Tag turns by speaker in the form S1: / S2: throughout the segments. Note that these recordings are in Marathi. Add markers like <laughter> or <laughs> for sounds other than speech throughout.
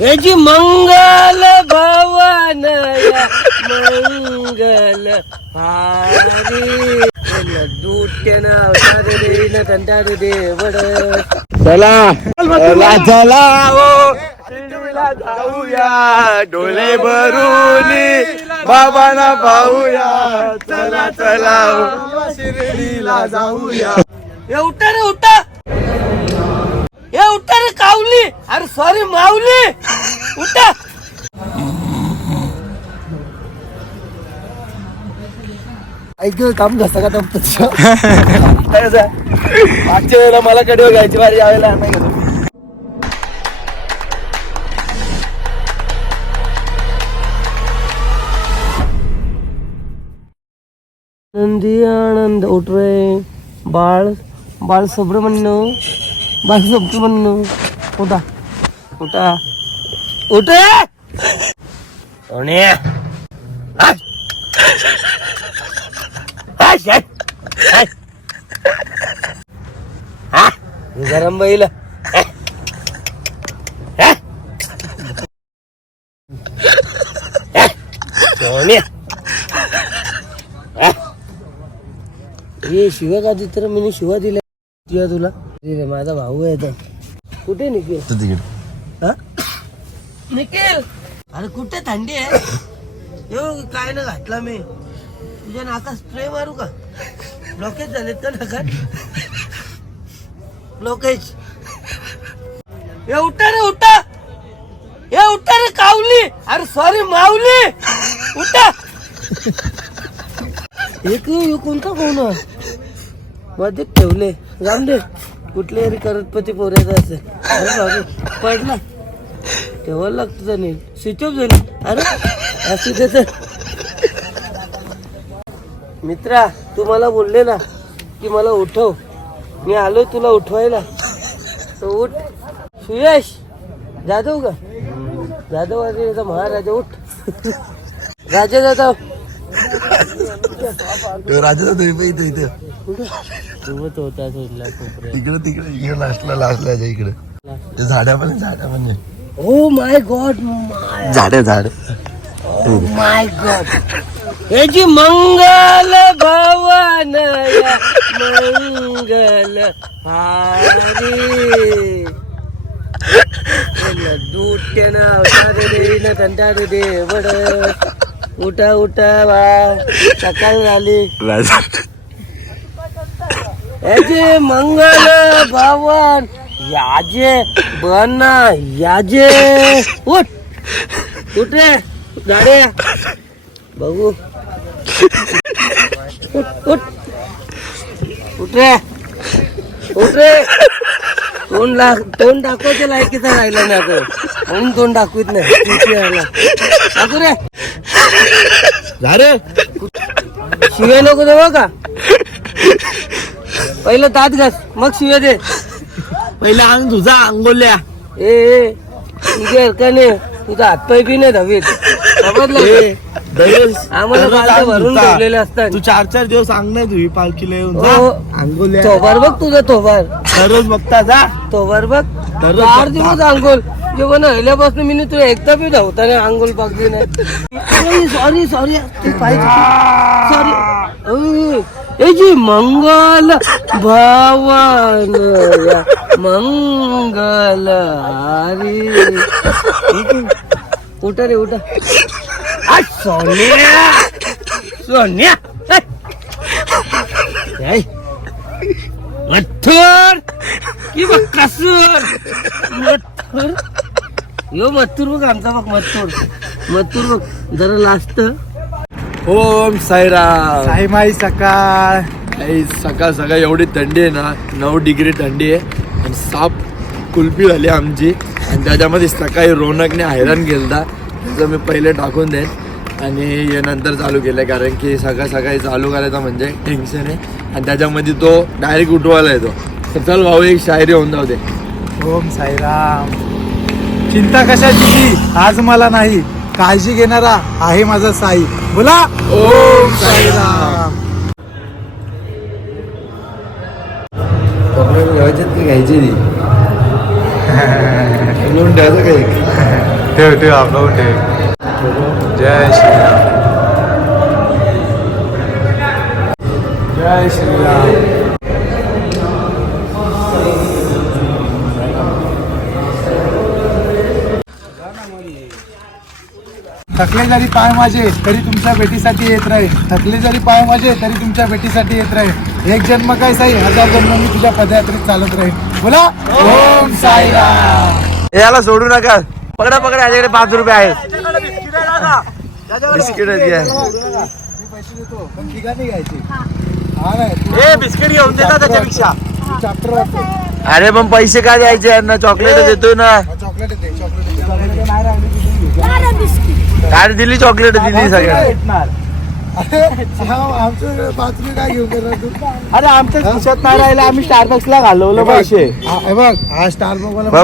S1: याची मंगल भवन मंगल
S2: चला. चला चला हो. ओ शिर्डीला जाऊया डोले भरून बाबांना पाहूया. चला चला हो. ओ शिर्डीला जाऊया.
S1: उठा रे उठा. हे उठा रे कावली. अरे सॉरी माऊली. उठा. ऐक काम घसा का दमत
S2: मागच्या वेळेला मला कडे घ्यायची वारी यावेळेला नाही घेतो
S1: आनंदी आनंद उठ रे. बाळ बाळ सुब्रमण्य. बाळ बन उठा. उठा. उठ! रे हा, गरम बैल. हा. हे? का तर म्हणजे मी शिवा दिला तुला. अरे माझा भाऊ आहे तर कुठे निखिल?
S2: तिकडे.
S1: हा? निखिल! अरे कुठे थंडी आहे? यो काय ना घातला मी. तुझ्या नाका स्प्रे मारू का? ब्लॉकेज झालेत का नाकात ब्लॉकेज हे उठा रे उठा! हे उठा रे कावली! अरे सॉरी माऊली! उठा! एक कोणता फोन आहे मध्ये ठेवले. जाऊन दे. कुठले तरी करतपती पोऱ्याचा असेल. अरे बाबू पडला तेव्हा लागतो त्याने स्विच ऑफ झाली. अरे असू दे तर. मित्रा तू मला बोलले ना की मला उठव. मी आलो तुला उठवायला. तर उठ. सुयश जाधव का? जाधव महाराजा उठ. राजा जाधव.
S2: राजा तुम्ही इथं इथं.
S1: सोबत होता
S2: तिकडे तिकडे इकडे लास्टला लास्टला इकडे. ते झाड्या पण झाड्या पण
S1: ओ माय गॉड माय.
S2: झाडे झाड.
S1: माय गॉड याची मंगल भवन मंगल हारी दूट्यानं अवतार कंटाळ देवड उठा उठा बा सकाळ झाली याचे मंगल भवन याजे बना याजे उठ. उठ रे गाडे बघू. उठ उठ. उठ. रे उठ. रे तोंड लाग तोंड दाखवायच्या लायकीचा राहिला ना तो म्हणून तोंड दाखवित नाही. रे. शिव्या नको देवा का? पहिलं दात घास मग शिव्या दे.
S2: पहिला अंग तुझा अंगोल्या
S1: ए ए, तुझ्या हरकाने तुझा हातपाय बी नाही धावीत समजलं आम्हाला भरून. ठेवलेले असतात.
S2: तू चार चार दिवस अंग नाही धुई पालखीला येऊन
S1: हो.
S2: जा अंगोल्या
S1: थोबार बघ तुझा थोबार.
S2: दररोज बघता जा.
S1: थोबार बघ.
S2: दररोज
S1: चार. दिवस अंघोल जेव्हा हल्यापासून मी तुला एकदा बी धावता नाही अंगोल पाकली नाही सॉरी सॉरी तू पाहिजे सॉरी ए जी मंगल भवन मंगल हरी. उठा रे उठा. सोन्या. सोन्या. ए. मथुर. की बघ मथुर. यो मथुर बघ आमचा बघ मथुर. मथुर बघ जरा लास्ट
S2: ओम साईराम. साई माई सकाळ. आई सकाळ सकाळ एवढी थंडी आहे ना नऊ डिग्री थंडी आहे. आणि साप कुल्फी झाली आमची. आणि त्याच्यामध्ये सकाळी रोनकने हैराण केलता. त्याचं मी पहिले टाकून देईन. आणि हे नंतर चालू केलं कारण की सकाळ सकाळी चालू करायचं म्हणजे टेन्शन आहे. आणि त्याच्यामध्ये तो डायरेक्ट उठवायला येतो. तर चल भाऊ एक शायरी होऊन जाऊ दे.
S3: ओम साईराम. चिंता कशाची आज मला नाही. काळजी घेणारा आहे माझा साई. बोला.
S2: ओम साईराम. घ्यायची ती ठेवायचं काही.
S3: ठेव ठेव आपलं ठेव. जय श्रीराम. जय श्रीराम. थकले जरी पाय माझे तरी तुमच्या भेटीसाठी येत राहील थकले जरी पाय माझे तरी तुमच्या भेटीसाठी येत राहील एक जन्म काय साई हजार जन्म मी तुझ्या पदयात्रेत चालत राहील बोला? ओम साईराम.
S2: याला सोडू नका. पकडा पकडा याच्याकडे पाच रुपये आहेत. बिस्किट आहेत घ्या.
S3: पैसे देतो पण ठिकाणी घ्यायची. हा. नाही
S2: बिस्किट घेऊन देता त्याच्यापेक्षा. अरे पण पैसे काय द्यायचे? यांना चॉकलेट देतोय ना.
S3: चॉकलेट येते चॉकलेट नाही राहिली तिथे
S2: काय दिली चॉकलेट दिली सगळ्यांना?
S3: आमचं पाच रुपये काय घेऊन करणार तू?
S2: अरे आमच्या खिशात नाही राहिलं आम्ही स्टारबक्सला घालवलं पैसे.
S3: हा, हे बघ हा स्टार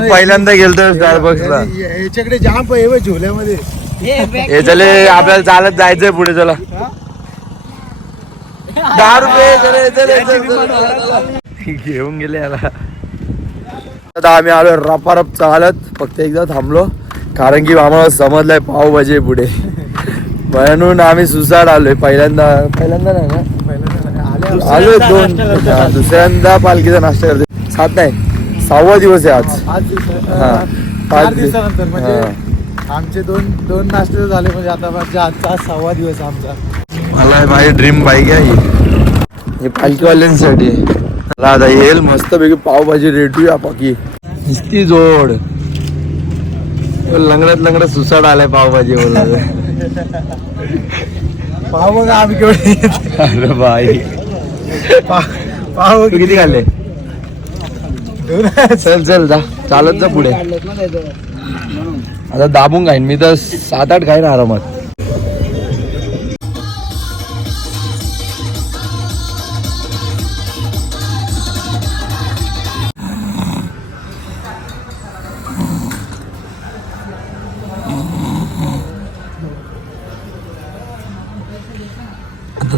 S2: पहिल्यांदा गेलतो स्टारबक्सला
S3: याच्याकडे जाम झोल्यामध्ये.
S2: हे चले आपल्याला चालत जायचंय पुढे चला. दहा रुपये चले, चले, चले, चले. घेऊन गेले याला. आता आम्ही आलो रपारप चालत. फक्त एकदा थांबलो. कारण की आम्हाला समजलंय पावभाजी पुढे. म्हणून आम्ही सुसाड आलोय. पहिल्यांदा पहिल्यांदा नाही ना? आलोय दोन दुसऱ्यांदा पालखीचा नाश्ता करते सात नाही सहावा दिवस आहे आज. हा. पाच
S3: दिवसानंतर. म्हणजे. आमचे दोन दोन नाश्ते झाले म्हणजे आता म्हणजे आजचा आज सहावा दिवस आहे आमचा.
S2: मला माझी ड्रीम बाईक आहे ही. ही पालखीवाल्यांसाठी आता येईल मस्त पैकी पावभाजी रेटूया बाकी नुसती जोड. लंगडत लंगडत सुसाड आलाय पावभाजी बोला
S3: पाव बघा आम्ही केवढे
S2: अरे बाई.
S3: पाव
S2: किती खाल्ले? चल चल जा. चालत जा पुढे. आता दाबून खाईन. मी तर सात आठ खाईन आरामात.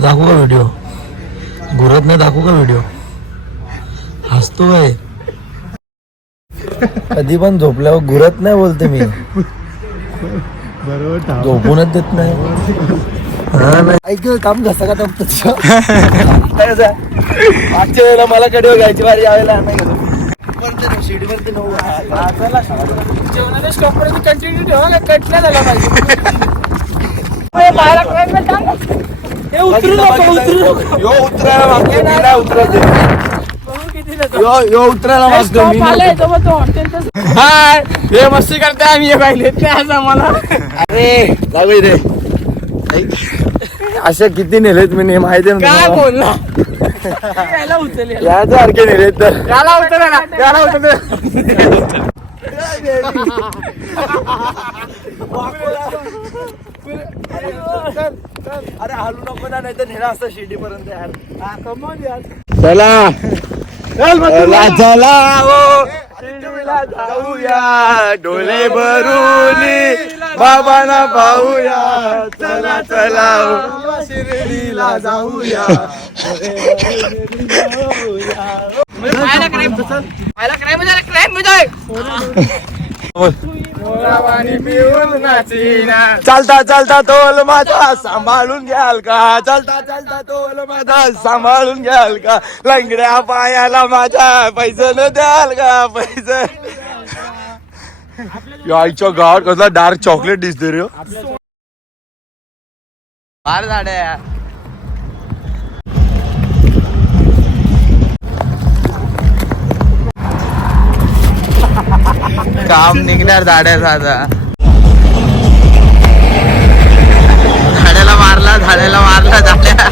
S2: दाखवू का व्हिडिओ घुरत नाही दाखवू का व्हिडिओ हसतो काय? कधी पण झोपल्यावर घुरत नाही बोलते मी.
S3: बरोबर ठाव.
S2: झोपूनच देत नाही. हा नाही. ऐक काम घसा का मागच्या वेळेला मला कडे घ्यायची वारी यावेळेला नाही गेलो. यो उतरायला मागतो नाही उतरत यो यो उतरायला मागतो मी. हाय हे मस्ती करते आम्ही हे पाहिले मला अरे लागू रे अशा किती नेलेत मी ने माहिती आहे ना तुम्हाला? यासारखे नेलेत तर. <laughs> अरे हालू नको ना नाही तर नेला असता शिर्डी पर्यंत यार. चला. चला चला ओ शिर्डीला जाऊया. डोले भरूनी बाबांना पाहूया. चला चला ओ शिर्डीला जाऊया. चालता चालता तोल माझा सांभाळून घ्याल का? चालता चालता तोल माझा सांभाळून घ्याल का? लंगड्या पायाला माझ्या पैसे न द्याल का? पैसे या आईच्या गावात कसला डार्क चॉकलेट दिसते रे. फार झाड्या काम निघणार झाड्याचा आता. झाड्याला मारला झाड्याला मारला झाड्या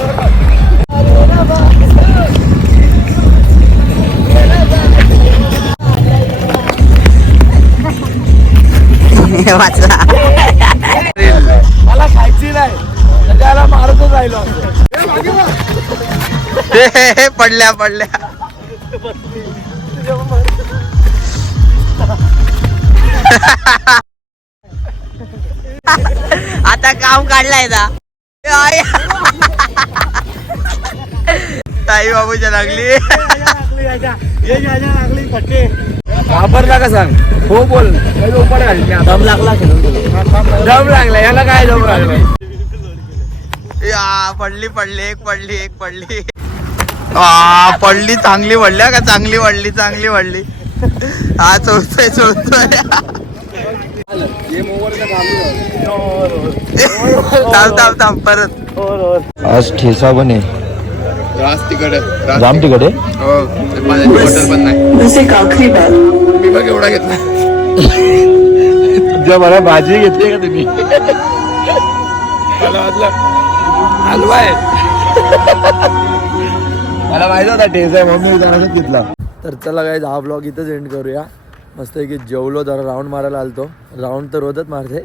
S2: मला खायची नाही. त्याला मारतच राहिलो पडल्या पडल्या. <laughs>
S4: आता काम काढलाय ना
S2: ताई बाबूच्या लागली. घाबरला का सांग. हो बोल.
S1: दम लागला
S2: दम लागला. याला काय दम लागला?
S4: या पडली पडली एक पडली एक पडली. आ पडली चांगली पडली हा का? चांगली पडली चांगली पडली. हा चोळतोय चोळतोय थांब थांब थांब परत.
S2: आज ठेसा बने
S5: रास तिकडे
S2: जाम तिकडे?
S5: हो ते पाण्याची बॉटल पण नाही मी बघ एवढा घेतला
S2: तुमच्या मला भाजी घेतली का तुम्ही?
S5: मला वाटलं
S2: हलवा आहे मला माहीत होता टेस्ट आहे म्हणून मी जरासाच घेतला तर चला काय हा ब्लॉग इथंच एंड करूया. मस्त आहे की जेवलो जरा राऊंड मारायला आलतो. राऊंड तर रोजच मारते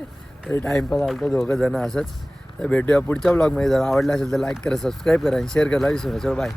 S2: तरी टाईमपास आलतो दोघं जण असंच. तर भेटूया पुढच्या ब्लॉगमध्ये जर आवडला असेल तर लाईक करा सबस्क्राईब करा आणि शेअर करा. विसरू नका. बाय